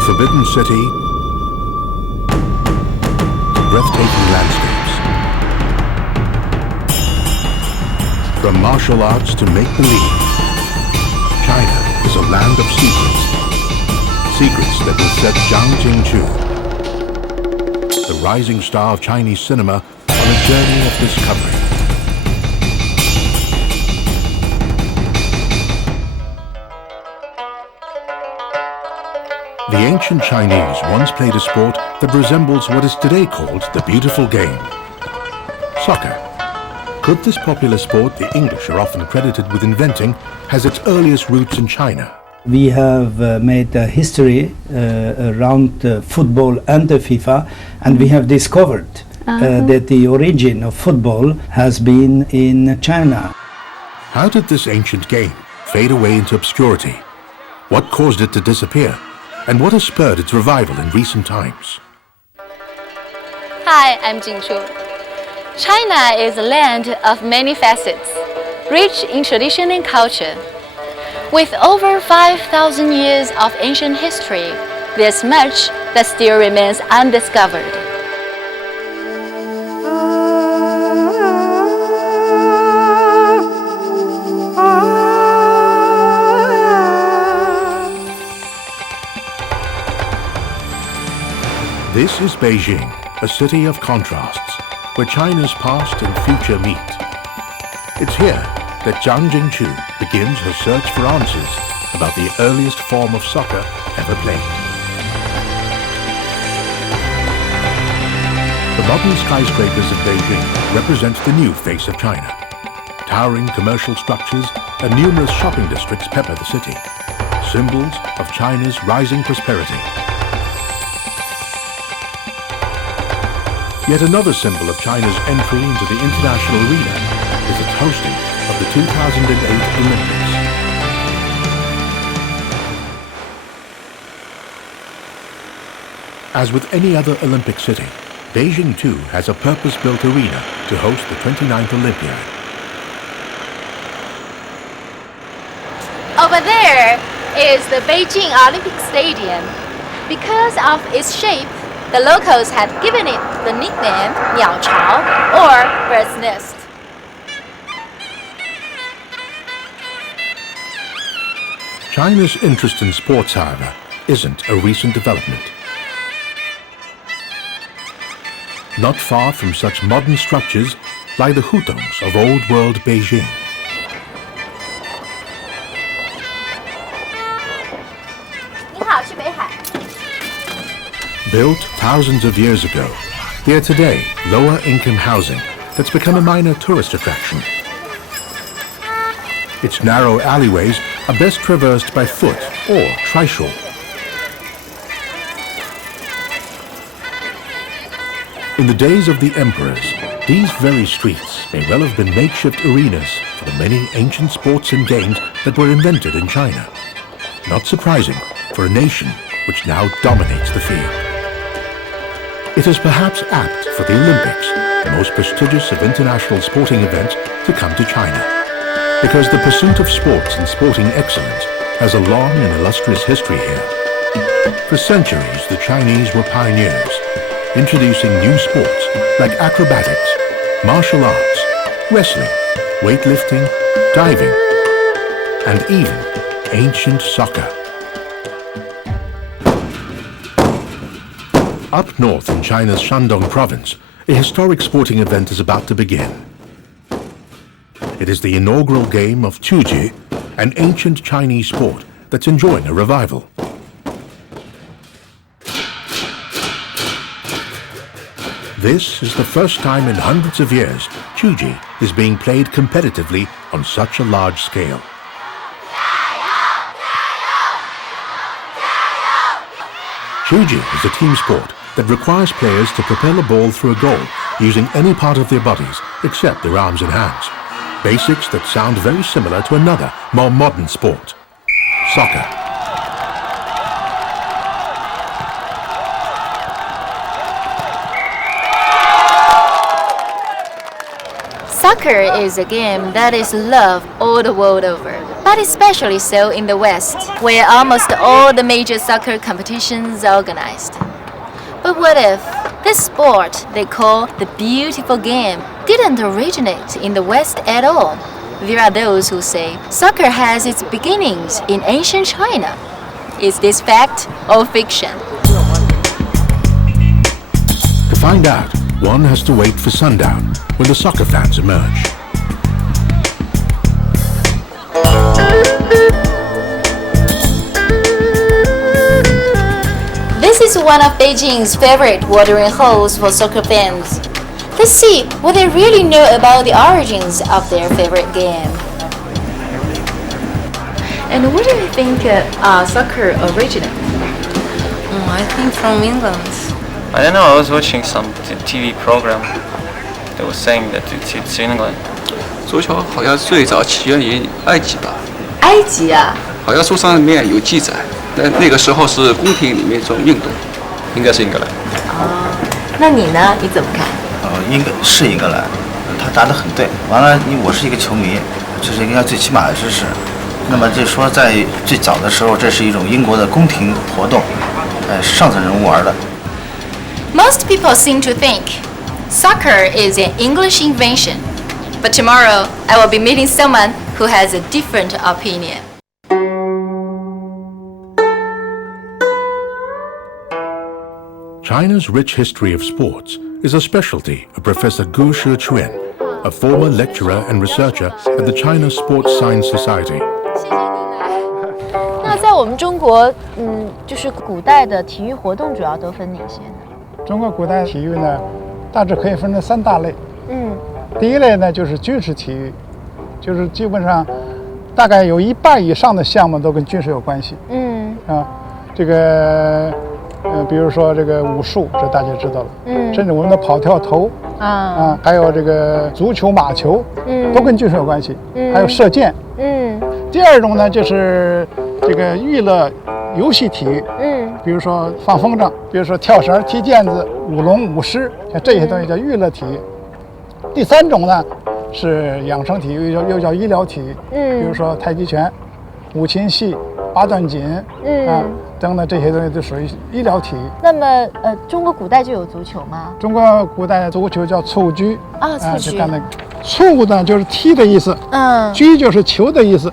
the Forbidden City to breathtaking landscapes. From martial arts to make-believe, China is a land of secrets. Secrets that will set Zhang Jingchu, the rising star of Chinese cinema, on a journey of discovery. The ancient Chinese once played a sport that resembles what is today called the beautiful game, soccer. Could this popular sport the English are often credited with inventing has its earliest roots in China? We have made a history around football under FIFA, and we have discovered that the origin of football has been in China. How did this ancient game fade away into obscurity? What caused it to disappear? And what has spurred its revival in recent times? Hi, I'm Jing Chu. China is a land of many facets, rich in tradition and culture. With over 5,000 years of ancient history, there's much that still remains undiscovered. This is Beijing, a city of contrasts, where China's past and future meet. It's here that Zhang Jingchu begins her search for answers about the earliest form of soccer ever played. The modern skyscrapers of Beijing represent the new face of China. Towering commercial structures and numerous shopping districts pepper the city, symbols of China's rising prosperity. Yet another symbol of China's entry into the international arena is its hosting of the 2008 Olympics. As with any other Olympic city, Beijing too has a purpose-built arena to host the 29th Olympiad. Over there is the Beijing Olympic Stadium. Because of its shape, the locals have given it the nickname Niao Chao, or bird's nest. China's interest in sports, however, isn't a recent development. Not far from such modern structures lie the hutongs of old-world Beijing. Built thousands of years ago, they are today lower-income housing that's become a minor tourist attraction. Its narrow alleyways are best traversed by foot or trishaw. In the days of the emperors, these very streets may well have been makeshift arenas for the many ancient sports and games that were invented in China. Not surprising for a nation which now dominates the field. It is perhaps apt for the Olympics, the most prestigious of international sporting events, to come to China, because the pursuit of sports and sporting excellence has a long and illustrious history here. For centuries, the Chinese were pioneers, introducing new sports like acrobatics, martial arts, wrestling, weightlifting, diving, and even ancient soccer. Up north in China's Shandong province, a historic sporting event is about to begin. It is the inaugural game of Chuji, an ancient Chinese sport that's enjoying a revival. This is the first time in hundreds of years Chuji is being played competitively on such a large scale. Chuji is a team sport that requires players to propel a ball through a goal using any part of their bodies except their arms and hands. Basics that sound very similar to another, more modern sport, soccer. Soccer is a game that is loved all the world over, but especially so in the West, where almost all the major soccer competitions are organized. But what if this sport they call the beautiful game didn't originate in the West at all? There are those who say soccer has its beginnings in ancient China. Is this fact or fiction? To find out, one has to wait for sundown when the soccer fans emerge. This is one of Beijing's favorite watering holes for soccer fans. Let's see what they really know about the origins of their favorite game. And where do you think soccer originated? I think from England. I don't know, I was watching some TV program that was saying that it's England. 足球好像最早起源于埃及吧，埃及啊，好像书上面有记载。那个时候是宫廷里面一种运动，应该是英格兰。那你呢？你怎么看？英格兰，他答得很对。完了，我是一个球迷，这是应该最起码的知识。那么就说在最早的时候，这是一种英国的宫廷活动，上层人物玩的。Most people seem to think soccer is an English invention, but tomorrow I will be meeting someone who has a different opinion. China's rich history of sports is a specialty of Professor Gu Shichuan, a former lecturer and researcher at the China Sports Science Society. 那在我们中国，就是古代的体育活动主要都分哪些呢？中国古代体育呢，大致可以分成3大类。第一类呢就是军事体育，就是基本上大概有1半以上的项目都跟军事有关系。这个比如说这个武术，这大家知道了。甚至我们的跑跳投还有这个足球、马球，都跟军事有关系。还有射箭。第二种呢就是这个娱乐游戏体育。比如说放风筝，比如说跳绳、踢毽子、舞龙、舞狮，像这些东西叫娱乐体育。第3种呢是养生体育，又叫医疗体育。比如说太极拳、五禽戏、八段锦，等等这些东西都属于医疗体育。那么中国古代就有足球吗？中国古代足球叫蹴鞠。蹴鞠。蹴呢就是踢的意思，鞠就是球的意思。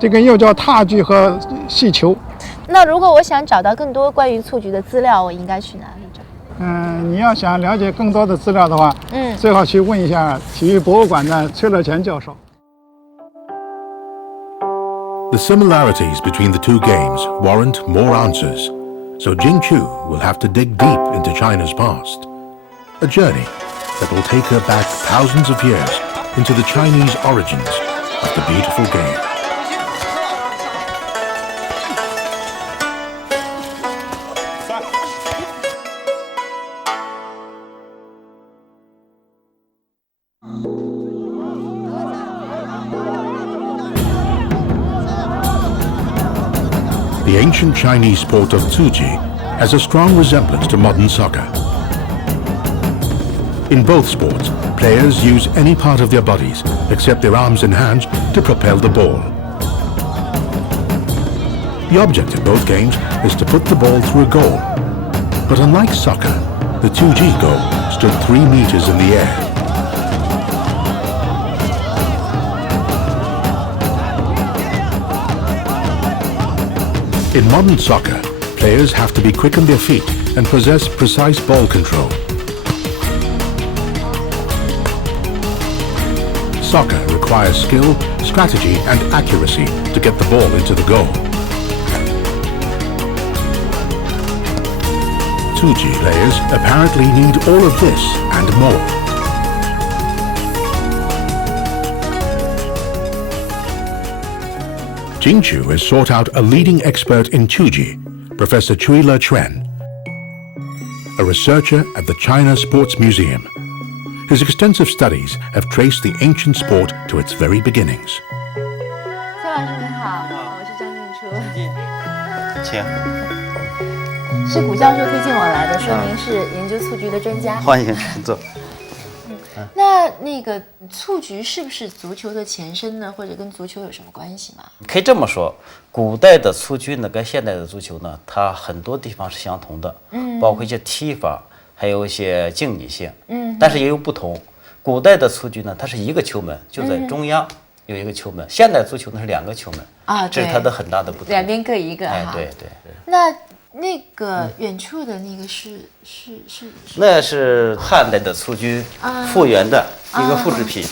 这个又叫踏鞠和细球。那如果我想找到更多关于蹴鞠的资料，我应该去哪里找？你要想了解更多的资料的话，最好去问一下体育博物馆的崔乐全教授。The similarities between the two games warrant more answers, so Jing Chu will have to dig deep into China's past. A journey that will take her back thousands of years into the Chinese origins of the beautiful game. The ancient Chinese sport of Tzuji has a strong resemblance to modern soccer. In both sports, players use any part of their bodies except their arms and hands to propel the ball. The object in both games is to put the ball through a goal. But unlike soccer, the Tzuji goal stood 3 meters in the air. In modern soccer, players have to be quick on their feet and possess precise ball control. Soccer requires skill, strategy and accuracy to get the ball into the goal. Tzuji players apparently need all of this and more. Jing Chu has sought out a leading expert in Tzuji, Professor Cui Le-Chuan, a researcher at the China Sports Museum. His extensive studies have traced the ancient sport to its very beginnings. 崔老师您好，我是张静初。请。是古教授推荐我来的，说您是研究蹴鞠的专家。欢迎坐。那个蹴鞠是不是足球的前身呢？或者跟足球有什么关系吗？可以这么说，古代的蹴鞠呢跟现代的足球呢，它很多地方是相同的，包括一些踢法，还有一些竞技性，但是也有不同。古代的蹴鞠呢，它是一个球门，就在中央有一个球门，现代足球呢是2个球门啊，这是它的很大的不同，两边各一个。哎，对。那个远处的那个是那是汉代的蹴鞠复原的一个复制品。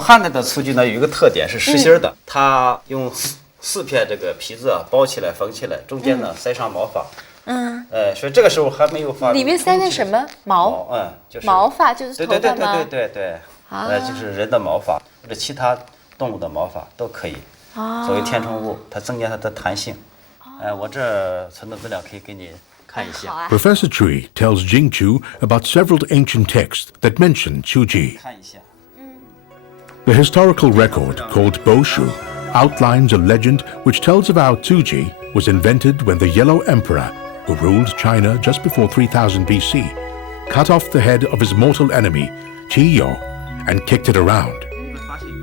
汉代的蹴鞠呢有一个特点是实心的，它用4片这个皮子包起来缝起来，中间呢塞上毛发。所以这个时候还没有发。里面塞的什么毛？就是毛发，就是头发吗？对，就是人的毛发或者其他动物的毛发都可以。作为填充物，它增加它的弹性。我这存的资料可以给你看一下。Professor Cui tells Jing Chu about several ancient texts that mention Chuji. 看一下。The historical record called Boshu outlines a legend which tells of how Tuji was invented when the Yellow Emperor, who ruled China just before 3000 BC, cut off the head of his mortal enemy, Qi Yo, and kicked it around.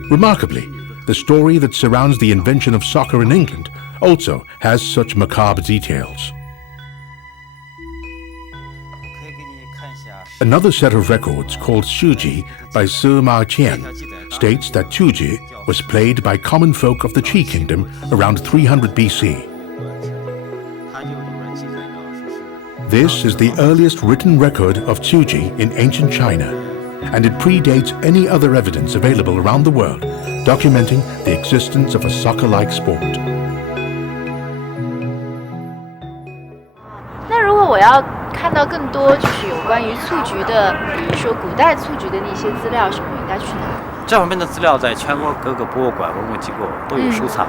Remarkably, the story that surrounds the invention of soccer in England also has such macabre details. Another set of records called Shuji by Sima Qian states that Tuji was played by common folk of the Qi kingdom around 300 BC. This is the earliest written record of Tuji in ancient China, and it predates any other evidence available around the world documenting the existence of a soccer-like sport. 那如果我要看到更多就是有关于蹴鞠的，比如说古代蹴鞠的那些资料什么，我应该去哪？这方面的资料在全国各个博物馆、文物机构都有收藏。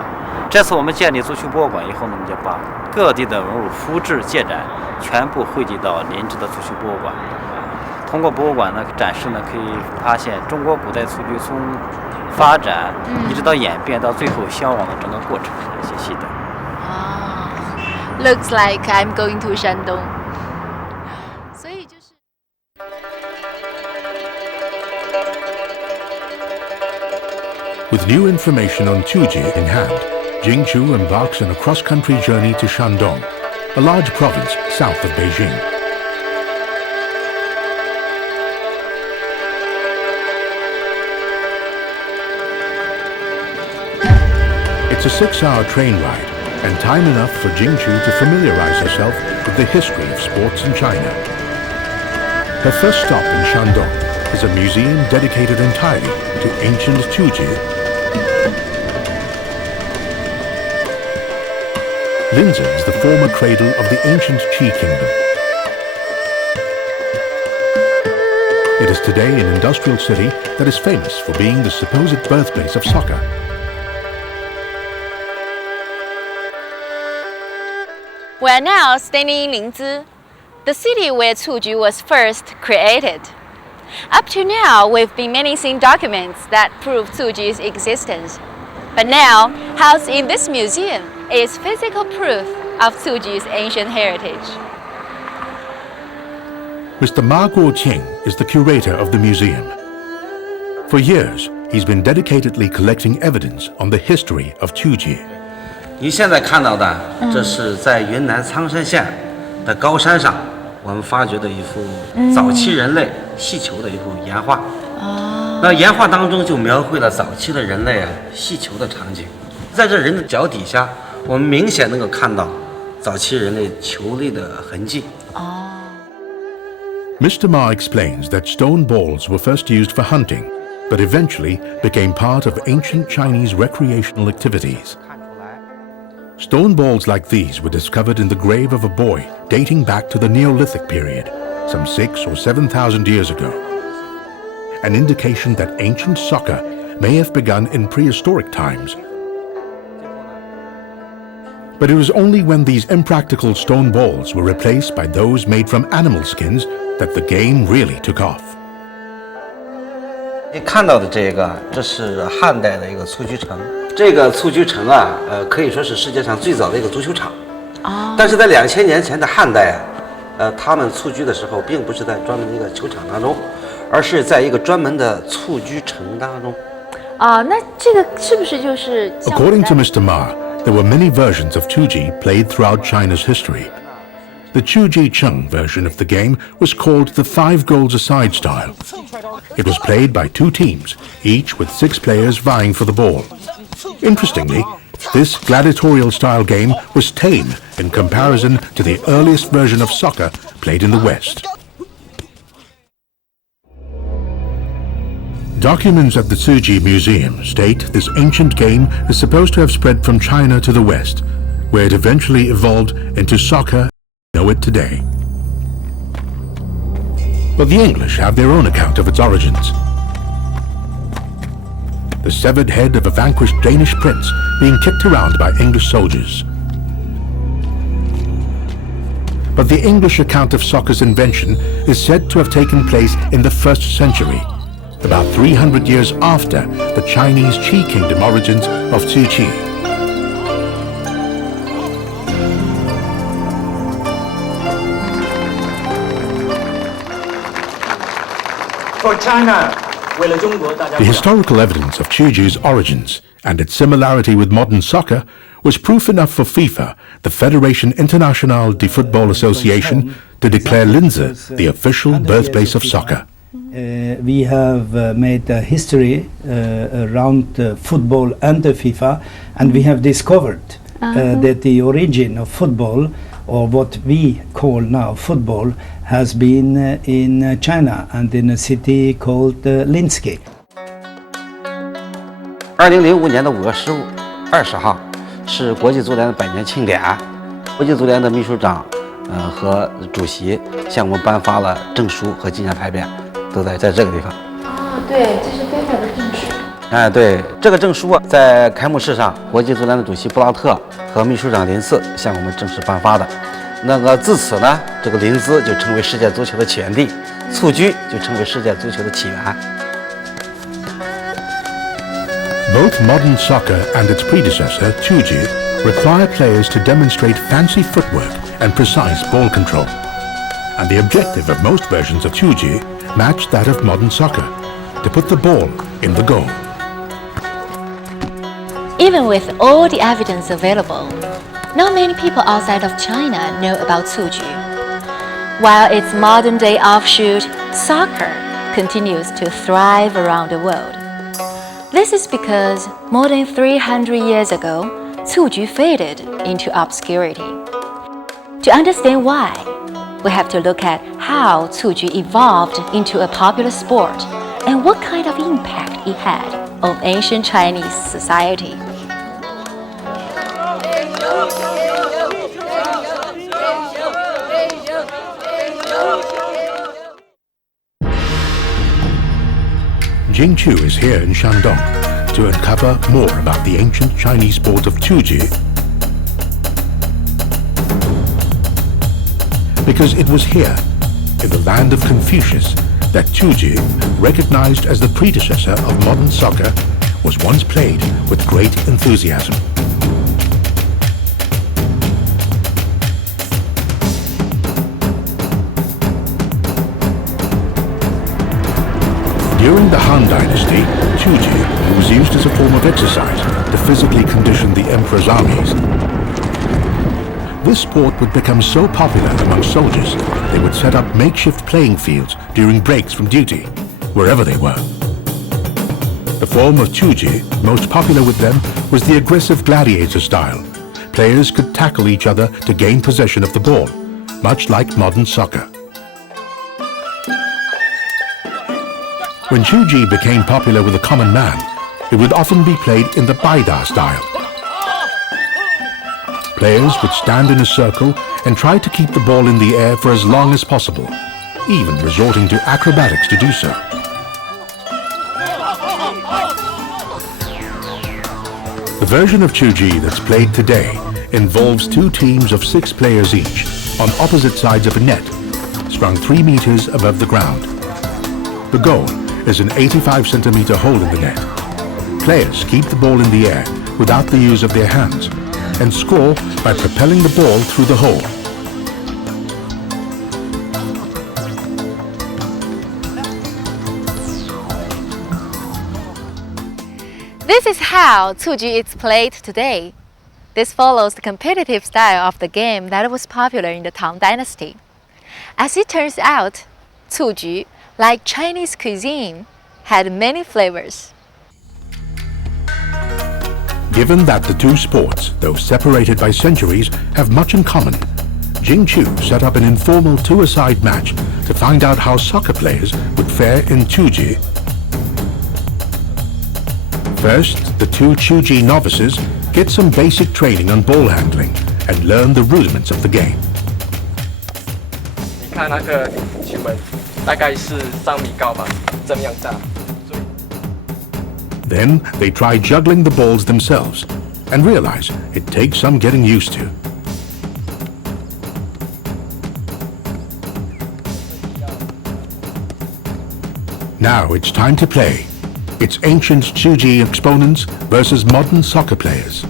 这次我们建立足球博物馆以后呢，我们就把各地的文物复制借展，全部汇集到林芝的足球博物馆。通过博物馆呢展示呢，可以发现中国古代蹴鞠从发展一直到演变到最后消亡的整个过程一些细节。Looks like I'm going to 山东。所以就是。With new information on Tuji in hand, Jing Chu embarks on a cross-country journey to Shandong, a large province south of Beijing. It's a 6-hour train ride, and time enough for Jing Chu to familiarize herself with the history of sports in China. Her first stop in Shandong is a museum dedicated entirely to ancient Tuji. Linzhi is the former cradle of the ancient Qi kingdom. It is today an industrial city that is famous for being the supposed birthplace of soccer. We are now standing in Linzhi, the city where Cuju was first created. Up to now, we've been managing documents that prove Cuju's existence. But now, housed in this museum is physical proof of Cuju's ancient heritage. Mr. Ma Guoqing is the curator of the museum. For years, he's been dedicatedly collecting evidence on the history of Tuji. 您现在看到的，这是在云南苍山县的高山上，我们发掘的一幅早期人类戏球的一幅岩画。那岩画当中就描绘了早期的人类戏球的场景。在这人的脚底下，我们明显能够看到早期人类球类的痕迹。Mr. Ma explains that stone balls were first used for hunting, but eventually became part of ancient Chinese recreational activities. Stone balls like these were discovered in the grave of a boy dating back to the Neolithic period, some 6,000 or 7,000 years ago. An indication that ancient soccer may have begun in prehistoric times. But it was only when these impractical stone balls were replaced by those made from animal skins that the game really took off. 你看到的这个，这是汉代的一个蹴鞠城。这个蹴鞠城可以说是世界上最早的一个足球场。但是在2000年前的汉代他们蹴鞠的时候，并不是在专门的一个球场当中，而是在一个专门的蹴鞠城当中。那这个是不是就是像 According to Mr. Ma, there were many versions of Chuji played throughout China's history. The Chuji Cheng version of the game was called the 5 goals a side style. It was played by 2 teams, each with 6 players vying for the ball. Interestingly, this gladiatorial style game was tame in comparison to the earliest version of soccer played in the West. Documents at the Tsuji Museum state this ancient game is supposed to have spread from China to the West, where it eventually evolved into soccer as we know it today. But the English have their own account of its origins. The severed head of a vanquished Danish prince being kicked around by English soldiers. But the English account of soccer's invention is said to have taken place in the 1st century, about 300 years after the Chinese Qi kingdom origins of Tzu Chi. For China, the historical evidence of Chuji's origins and its similarity with modern soccer was proof enough for FIFA, the Fédération Internationale de Football Association, to declare Linz the official birthplace of soccer. We have made history around football and the FIFA, and we have discovered that the origin of football, or what we call now football, has been in China and in a city called Linz. 2005年的5月20号是国际足联的100年庆典，国际足联的秘书长和主席向我们颁发了证书和纪念牌匾，都在这个地方。对，这是非法的证书。对，这个证书在开幕式上，国际足联的主席布拉特和秘书长林斯向我们正式颁发的。自此呢，这个林兹就成为世界足球的起源地，蹴鞠就成为世界足球的起源。Both modern soccer and its predecessor, Chuji, require players to demonstrate fancy footwork and precise ball control. And the objective of most versions of Chuji matched that of modern soccer, to put the ball in the goal. Even with all the evidence available, not many people outside of China know about Tsuji. While its modern-day offshoot, soccer, continues to thrive around the world. This is because more than 300 years ago, Tsuji faded into obscurity. To understand why, we have to look at how Tsuji evolved into a popular sport and what kind of impact it had on ancient Chinese society. Jing Chu is here in Shandong to uncover more about the ancient Chinese sport of Chuji, because it was here, in the land of Confucius, that Chuji, recognized as the predecessor of modern soccer, was once played with great enthusiasm. During the Han Dynasty, Chuji was used as a form of exercise to physically condition the emperor's armies. This sport would become so popular among soldiers, they would set up makeshift playing fields during breaks from duty, wherever they were. The form of Chuji, most popular with them, was the aggressive gladiator style. Players could tackle each other to gain possession of the ball, much like modern soccer. When Chuji became popular with the common man, it would often be played in the Baida style. Players would stand in a circle and try to keep the ball in the air for as long as possible, even resorting to acrobatics to do so. The version of Chuji that's played today involves 2 teams of 6 players each on opposite sides of a net, sprung 3 meters above the ground. The goal is an 85-centimeter hole in the net. Players keep the ball in the air without the use of their hands and score by propelling the ball through the hole. how Cuji is played today. This follows the competitive style of the game that was popular in the Tang Dynasty. As it turns out, Cuji, like Chinese cuisine, had many flavors. Given that the two sports, though separated by centuries, have much in common, Jing Chu set up an informal two-a-side match to find out how soccer players would fare in Cuji. First, the two Cuji novices get some basic training on ball handling and learn the rudiments of the game. 你看那个球门，大概是3米高吧，这样大。 Then they try juggling the balls themselves and realize it takes some getting used to. Now it's time to play. It's ancient Cuji exponents versus modern soccer players.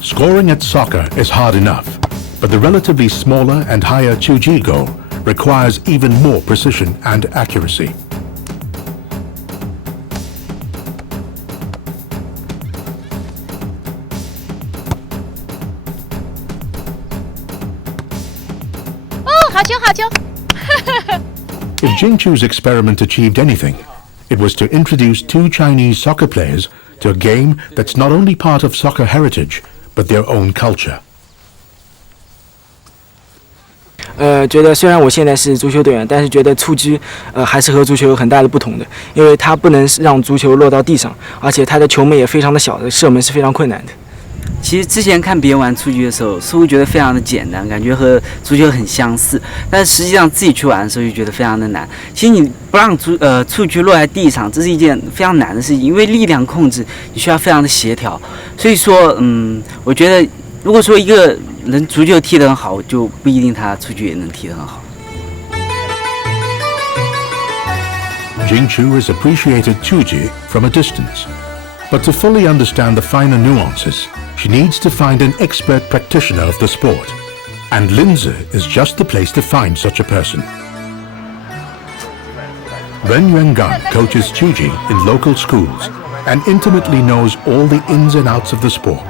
Scoring at soccer is hard enough, but the relatively smaller and higher Cuji goal requires even more precision and accuracy. If Jing Chu's experiment achieved anything, it was to introduce two Chinese soccer players to a game that's not only part of soccer heritage, but their own culture. 觉得虽然我现在是足球队员，但是觉得蹴鞠还是和足球有很大的不同的，因为它不能让足球落到地上，而且它的球门也非常的小，射门是非常困难的。其实之前看别人玩蹴鞠的时候，似乎觉得非常的简单，感觉和足球很相似，但是实际上自己去玩的时候就觉得非常的难。其实你不让蹴鞠落在地上，这是一件非常难的事情，因为力量控制你需要非常的协调。所以说，我觉得如果说一个人足球踢得很好，就不一定他蹴鞠也能踢得很好。Jing Chu has appreciated Cuji from a distance, but to fully understand the finer nuances, she needs to find an expert practitioner of the sport, and Linzi is just the place to find such a person. Ren Yuangan coaches Cuji in local schools and intimately knows all the ins and outs of the sport.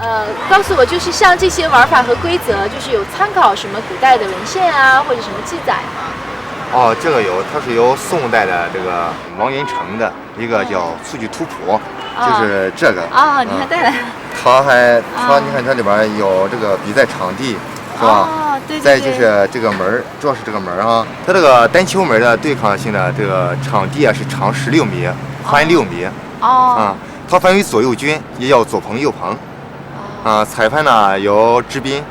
告诉我，就是像这些玩法和规则，就是有参考什么古代的文献啊，或者什么记载吗？哦，这个有，它是由宋代的这个王元成的一个叫《蹴鞠图谱》，就是这个。啊，你还带来？你看它里边有这个比赛场地，是吧？哦，对对对。再就是这个门，主要是这个门啊，它这个单球门的对抗性的这个场地啊是长16米，宽6米。哦。它分为左右军，也叫左棚右棚。裁判呢有执宾，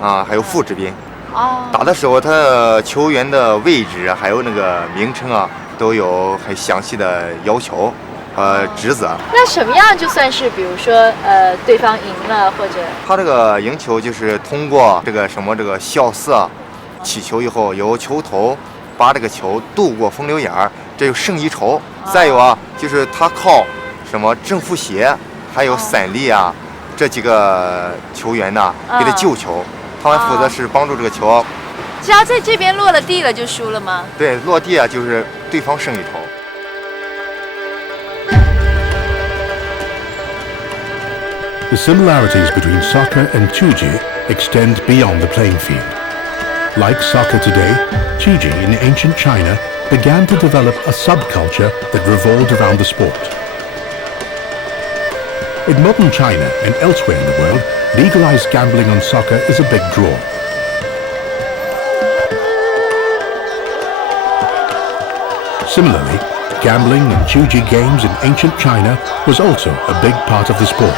还有副执宾。打的时候，他的球员的位置还有那个名称啊，都有很详细的要求，职责。那什么样就算是，比如说，对方赢了，或者他这个赢球就是通过这个笑色，起球以后由球头把这个球渡过风流眼儿，这就胜一筹。再有啊，就是他靠什么正负斜，还有散力啊，这几个球员呢给他救球。他们负责是帮助这个球，只要在这边落了地了就输了吗？对，落地啊就是对方胜一筹。The similarities between soccer and Cuji extend beyond the playing field. Like soccer today, Cuji in ancient China began to develop a subculture that revolved around the sport. In modern China and elsewhere in the world, legalized gambling on soccer is a big draw. Similarly, gambling in Cuji games in ancient China was also a big part of the sport.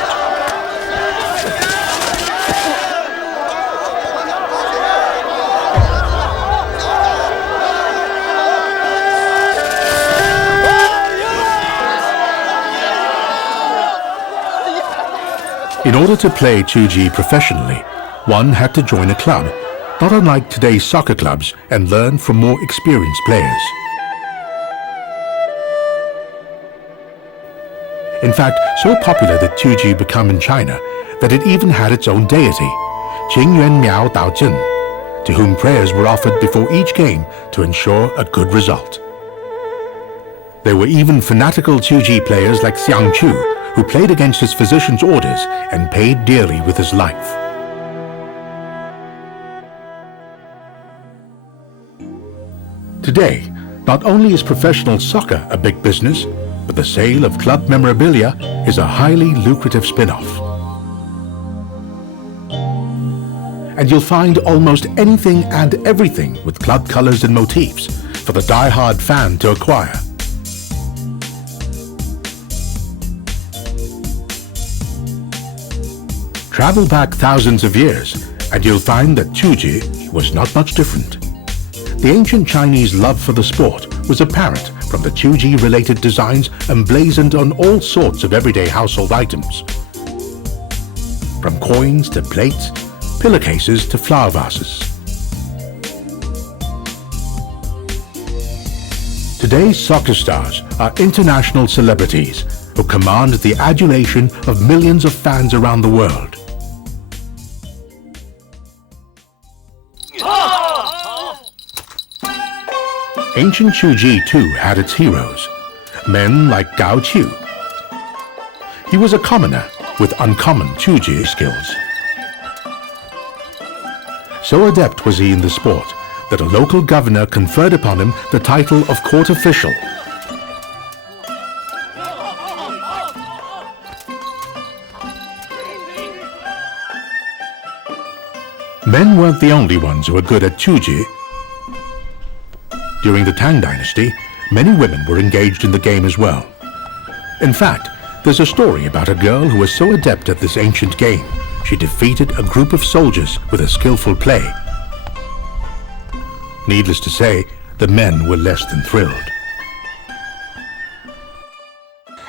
In order to play Cuji professionally, one had to join a club, not unlike today's soccer clubs, and learn from more experienced players. In fact, so popular did Cuji become in China that it even had its own deity, Qingyuan Miao Daozhen, to whom prayers were offered before each game to ensure a good result. There were even fanatical Tuji players like Xiang Chu, who played against his physician's orders and paid dearly with his life. Today, not only is professional soccer a big business, but the sale of club memorabilia is a highly lucrative spin-off. And you'll find almost anything and everything with club colors and motifs for the die-hard fan to acquire. Travel back thousands of years and you'll find that Tuji was not much different. The ancient Chinese love for the sport was apparent from the Tuji-related designs emblazoned on all sorts of everyday household items. From coins to plates, pillowcases to flower vases. Today's soccer stars are international celebrities who command the adulation of millions of fans around the world. Ancient Tuji too had its heroes, men like Gao Qiu. He was a commoner with uncommon Tuji skills. So adept was he in the sport that a local governor conferred upon him the title of court official. Men weren't the only ones who were good at Tuji. During the Tang Dynasty, many women were engaged in the game as well. In fact, there's a story about a girl who was so adept at this ancient game, she defeated a group of soldiers with a skillful play. Needless to say, the men were less than thrilled.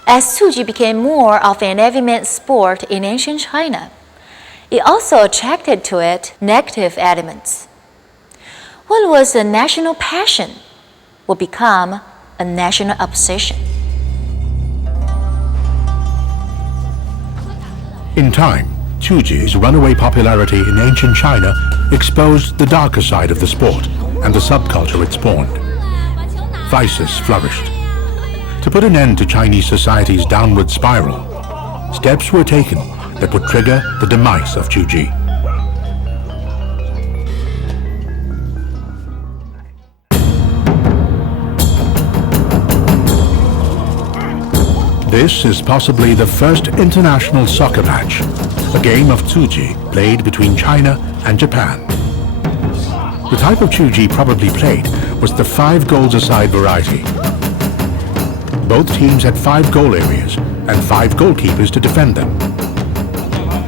As Tuji became more of an everyman sport in ancient China, it also attracted to it negative elements. What was a national passion would become a national obsession. In time, Tuji's runaway popularity in ancient China exposed the darker side of the sport and the subculture it spawned. Vices flourished. To put an end to Chinese society's downward spiral, steps were taken that would trigger the demise of Tuji. This is possibly the first international soccer match, a game of Tuji played between China and Japan. The type of Tuji probably played was the 5 goals a side variety. Both teams had 5 goal areas and 5 goalkeepers to defend them.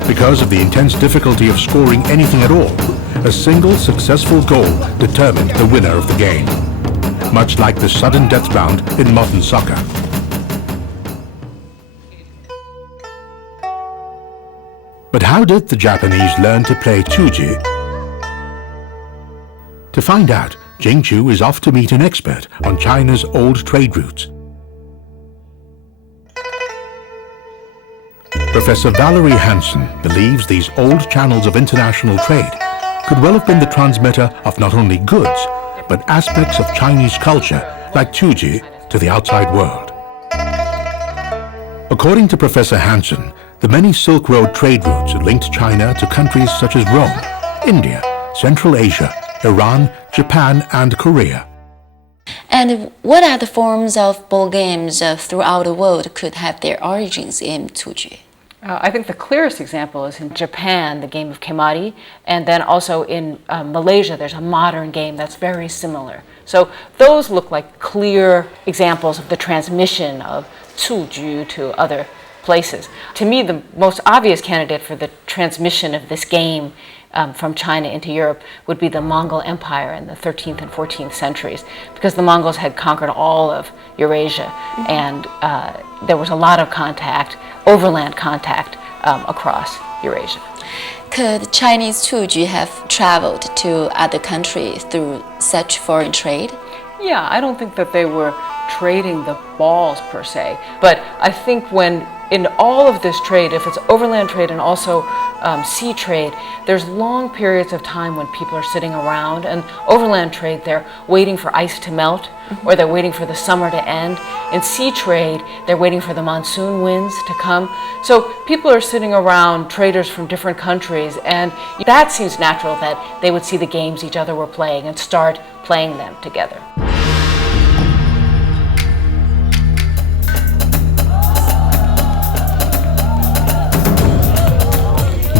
Because of the intense difficulty of scoring anything at all, a single successful goal determined the winner of the game, much like the sudden death round in modern soccer. But how did the Japanese learn to play Tuji? To find out, Jing Chu is off to meet an expert on China's old trade routes. Professor Valerie Hansen believes these old channels of international trade could well have been the transmitter of not only goods, but aspects of Chinese culture like Tuji to the outside world. According to Professor Hansen, the many Silk Road trade routes linked China to countries such as Rome, India, Central Asia, Iran, Japan, and Korea. And what other forms of ball games throughout the world could have their origins in Tuji? I think the clearest example is in Japan, the game of Kemari, and then also in Malaysia, there's a modern game that's very similar. So those look like clear examples of the transmission of Tuju to other places. To me, the most obvious candidate for the transmission of this game from China into Europe would be the Mongol Empire in the 13th and 14th centuries, because the Mongols had conquered all of Eurasia, and there was a lot of contact, overland contact, across Eurasia. Could Chinese Tuji have traveled to other countries through such foreign trade? Yeah, I don't think that they were trading the balls per se, but I think when in all of this trade, if it's overland trade and also sea trade, there's long periods of time when people are sitting around, and overland trade, they're waiting for ice to melt, or they're waiting for the summer to end. In sea trade, they're waiting for the monsoon winds to come. So people are sitting around, traders from different countries, and that seems natural that they would see the games each other were playing and start playing them together.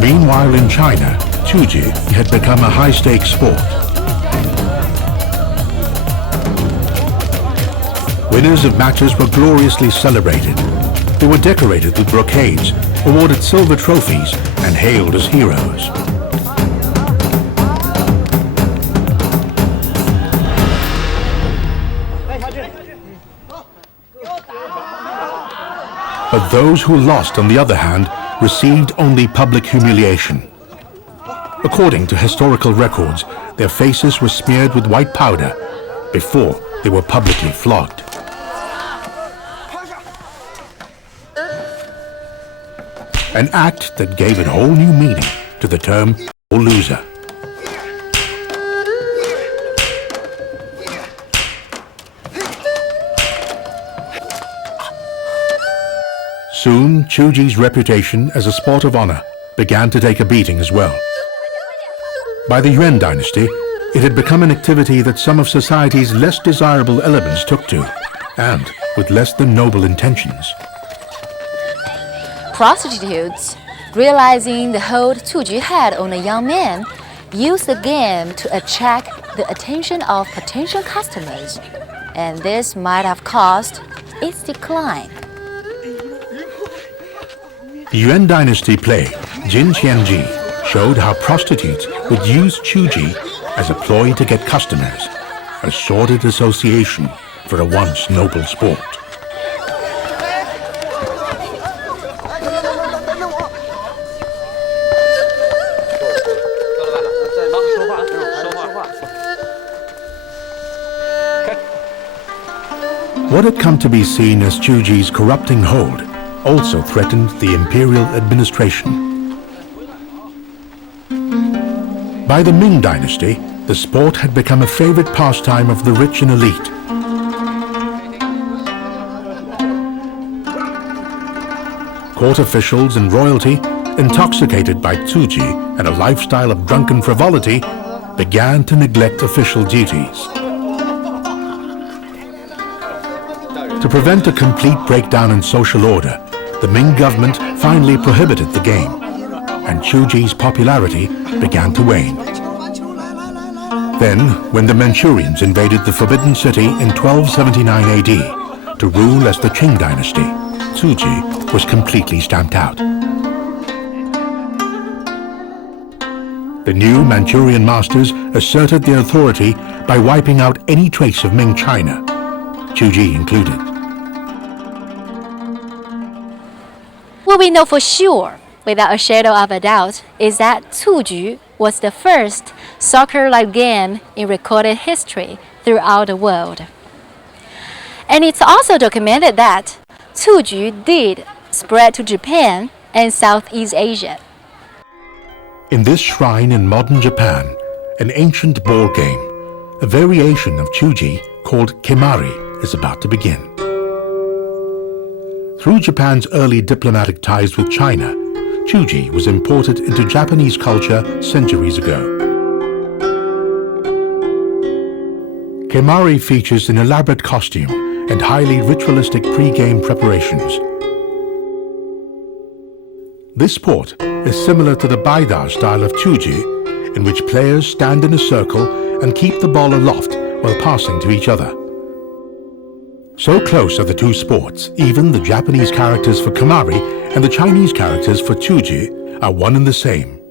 Meanwhile in China, Tuji had become a high-stakes sport. Winners of matches were gloriously celebrated. They were decorated with brocades, awarded silver trophies, and hailed as heroes. But those who lost, on the other hand, received only public humiliation. According to historical records, their faces were smeared with white powder before they were publicly flogged. An act that gave a whole new meaning to the term loser. Soon, Chuji's reputation as a sport of honor began to take a beating as well. By the Yuan dynasty, it had become an activity that some of society's less desirable elements took to, and with less than noble intentions. Prostitutes, realizing the hold Tuji had on a young man, used the game to attract the attention of potential customers, and this might have caused its decline. The Yuan dynasty play, Jin Qianji, showed how prostitutes would use Chuji as a ploy to get customers, a sordid association for a once noble sport. What had come to be seen as Chuji's corrupting hold also threatened the imperial administration. By the Ming dynasty, the sport had become a favorite pastime of the rich and elite. Court officials and royalty, intoxicated by Tuji and a lifestyle of drunken frivolity, began to neglect official duties. To prevent a complete breakdown in social order, the Ming government finally prohibited the game, and Chuji's popularity began to wane. Then, when the Manchurians invaded the Forbidden City in 1279 AD to rule as the Qing dynasty, Tuji was completely stamped out. The new Manchurian masters asserted their authority by wiping out any trace of Ming China, Chuji included. What we know for sure, without a shadow of a doubt, is that Tuju was the first soccer-like game in recorded history throughout the world. And it's also documented that Tuju did spread to Japan and Southeast Asia. In this shrine in modern Japan, an ancient ball game, a variation of Chuji called Kemari, is about to begin. Through Japan's early diplomatic ties with China, Chuji was imported into Japanese culture centuries ago. Kemari features an elaborate costume and highly ritualistic pre-game preparations. This sport is similar to the Baidar style of Chuji, in which players stand in a circle and keep the ball aloft while passing to each other. So close are the two sports, even the Japanese characters for Kemari and the Chinese characters for Chuji are one and the same.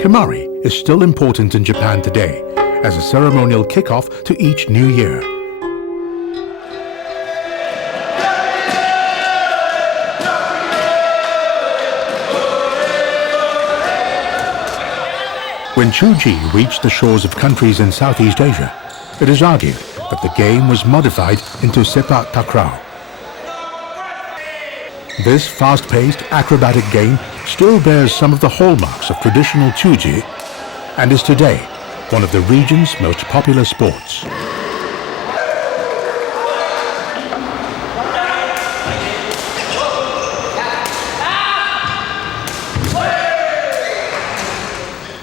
Kemari is still important in Japan today as a ceremonial kickoff to each new year. When Chuji reached the shores of countries in Southeast Asia, it is argued that the game was modified into sepak takraw. This fast-paced, acrobatic game still bears some of the hallmarks of traditional Chuji and is today one of the region's most popular sports.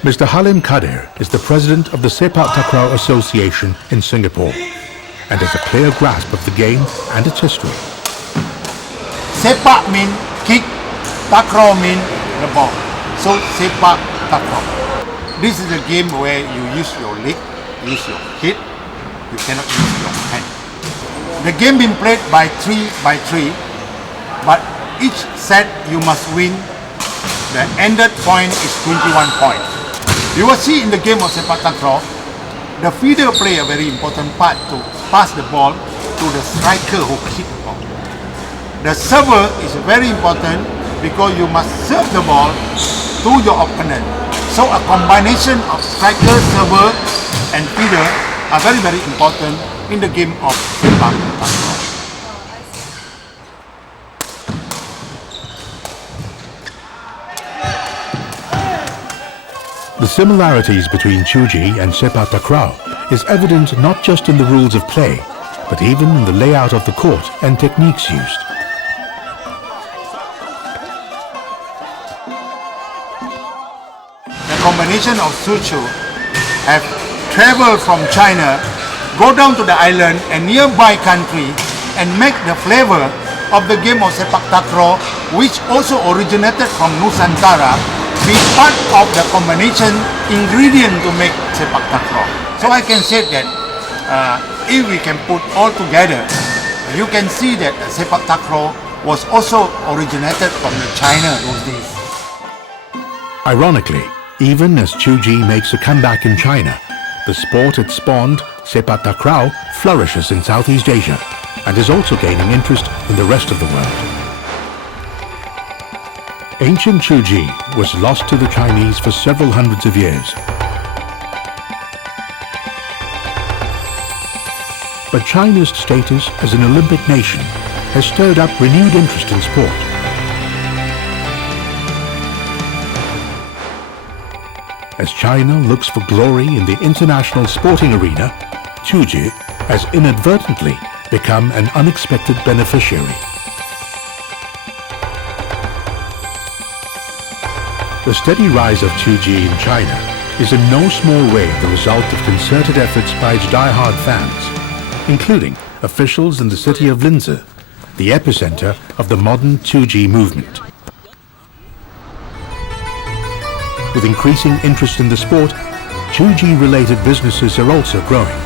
Mr. Halim Kadir is the president of the Sepak Takraw Association in Singapore and has a clear grasp of the game and its history. Sepak mean kick, takraw mean the ball. So Sepak Takraw. This is a game where you use your leg, use your head, you cannot use your hand. The game being played by 3 by 3, but each set you must win. The ended point is 21 points. You will see in the game of Sepak Takraw, the feeder play a very important part to pass the ball to the striker who hit the ball. The server is very important because you must serve the ball to your opponent. So a combination of striker, server and feeder are very, very important in the game of Sepak Takraw. The similarities between Chuji and Sepak Takraw is evident not just in the rules of play, but even in the layout of the court and techniques used. The combination of Suchu have traveled from China, go down to the island and nearby country and make the flavor of the game of Sepak Takraw, which also originated from Nusantara, be part of the combination ingredient to make Sepak Takraw. So I can say that if we can put all together, you can see that Sepak Takraw was also originated from China those days. Ironically, even as Chuji makes a comeback in China, the sport it spawned, Sepak Takraw, flourishes in Southeast Asia and is also gaining interest in the rest of the world. Ancient Chuji was lost to the Chinese for several hundreds of years. But China's status as an Olympic nation has stirred up renewed interest in sport. As China looks for glory in the international sporting arena, Chuji has inadvertently become an unexpected beneficiary. The steady rise of Chuji in China is in no small way the result of concerted efforts by its die-hard fans, including officials in the city of Linzi, the epicenter of the modern Chuji movement. With increasing interest in the sport, Chuji-related businesses are also growing.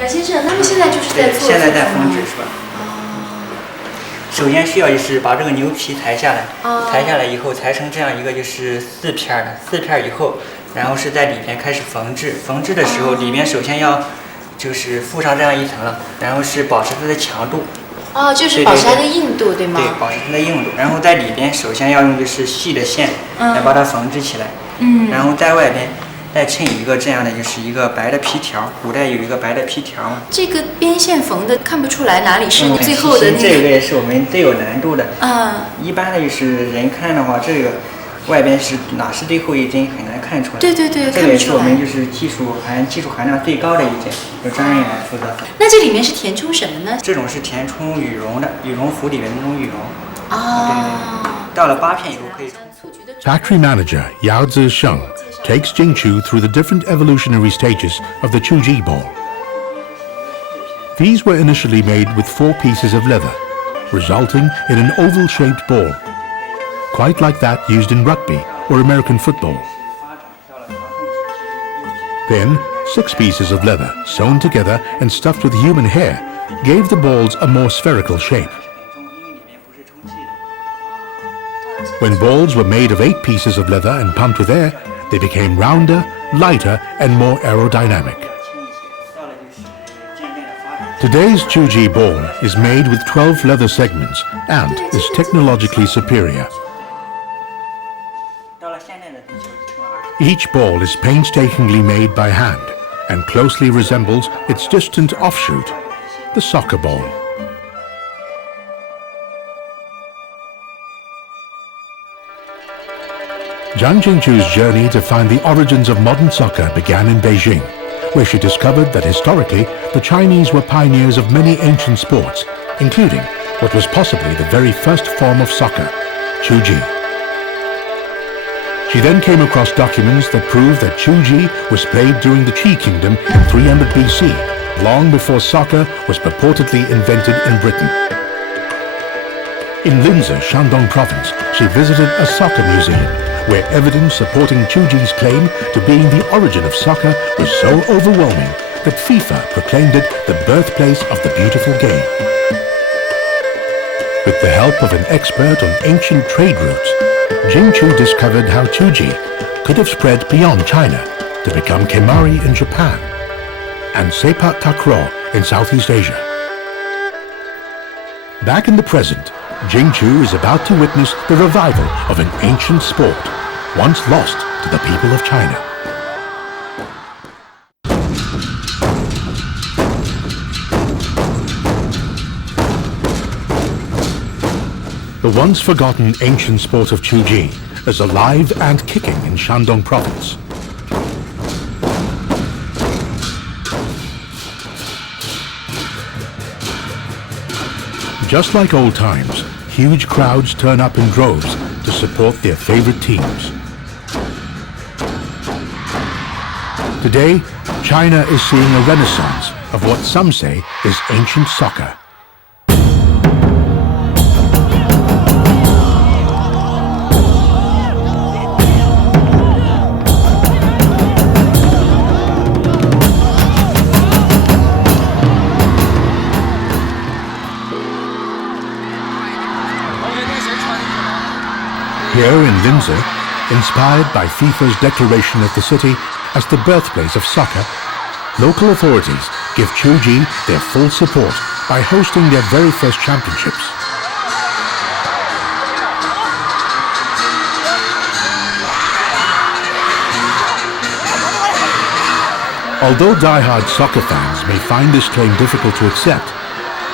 杨先生，那么现在就是在做现在在缝制是吧？首先需要就是把这个牛皮裁下来，裁下来以后裁成这样一个就是4片的，4片以后，然后是在里面开始缝制。缝制的时候，里面首先要就是附上这样一层了，然后是保持它的强度。哦，就是保持它的硬度，对吗？对，保持它的硬度。然后在里边首先要用的是细的线来把它缝制起来，然后在外边再衬一个这样的，就是一个白的皮条，古代有一个白的皮条嘛。这个边线缝的看不出来哪里是最后的那个。这个也是我们最有难度的。一般的就是人看的话，这个外边是哪是最后一针很难看出来。对对对，这个也是我们就是技术含量最高的一件，由专业来负责。那这里面是填充什么呢？这种是填充羽绒的，羽绒服里面的那种羽绒。对，到了8片以后可以充。Factory manager Yao Zisheng takes Jingchu through the different evolutionary stages of the Chuji ball. These were initially made with 4 pieces of leather, resulting in an oval-shaped ball, quite like that used in rugby or American football. Then, 6 pieces of leather sewn together and stuffed with human hair gave the balls a more spherical shape. When balls were made of 8 pieces of leather and pumped with air, they became rounder, lighter and more aerodynamic. Today's Chuji ball is made with 12 leather segments and is technologically superior. Each ball is painstakingly made by hand and closely resembles its distant offshoot, the soccer ball. Zhang Jingchu's journey to find the origins of modern soccer began in Beijing, where she discovered that historically the Chinese were pioneers of many ancient sports, including what was possibly the very first form of soccer, Qiuji. She then came across documents that proved that Qiuji was played during the Qi Kingdom in 300 BC, long before soccer was purportedly invented in Britain. In Linzi, Shandong Province, she visited a soccer museum, where evidence supporting Qiuji's claim to being the origin of soccer was so overwhelming that FIFA proclaimed it the birthplace of the beautiful game. With the help of an expert on ancient trade routes, Jingchu discovered how Qiuji could have spread beyond China to become Kemari in Japan and Sepak Takraw in Southeast Asia. Back in the present, Jingchu is about to witness the revival of an ancient sport, once lost to the people of China. The once forgotten ancient sport of Qiuji is alive and kicking in Shandong Province. Just like old times, huge crowds turn up in droves to support their favorite teams. Today, China is seeing a renaissance of what some say is ancient soccer. Here in Linzi, inspired by FIFA's declaration of the city as the birthplace of soccer, local authorities give Qiuji their full support by hosting their very first championships. Although die-hard soccer fans may find this claim difficult to accept,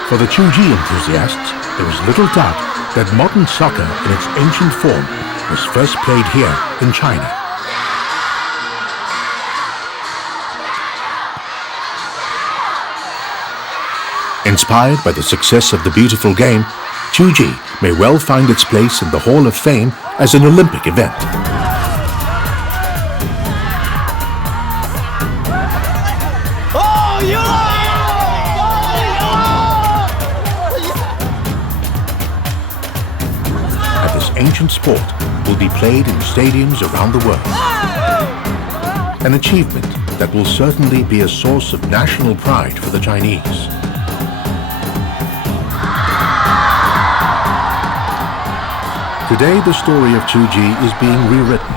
for the Qiuji enthusiasts, there is little doubt that modern soccer in its ancient form was first played here in China. Inspired by the success of the beautiful game, Qiuji may well find its place in the Hall of Fame as an Olympic event. Ancient sport will be played in stadiums around the world. An achievement that will certainly be a source of national pride for the Chinese. Today, the story of Qiuji is being rewritten.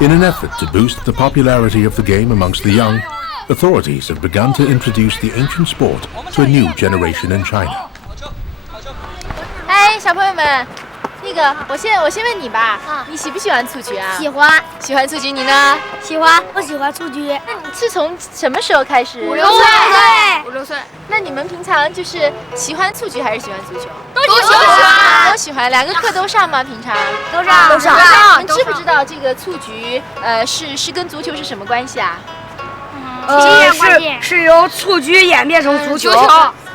In an effort to boost the popularity of the game amongst the young, authorities have begun to introduce the ancient sport to a new generation in China. 哎，小朋友们。 那个，我先问你吧，你喜不喜欢蹴鞠啊？喜欢。喜欢蹴鞠，你呢？喜欢。我喜欢蹴鞠。那你是从什么时候开始？5、6岁。5、6岁。那你们平常就是喜欢蹴鞠还是喜欢足球？都喜欢。都喜欢。2个课都上吗？平常？都上。都上。你知不知道这个蹴鞠是跟足球是什么关系啊？是由蹴鞠演变成足球。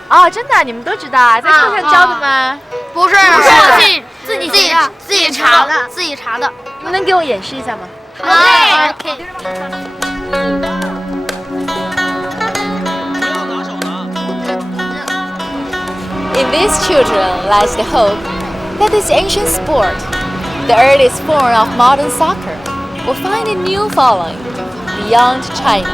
哦，真的，你们都知道啊？在课上教的吗？不是，自己查的。你们能给我演示一下吗？好嘞。OK。 In these children lies the hope that this ancient sport, the earliest form of modern soccer, will find a new following beyond China.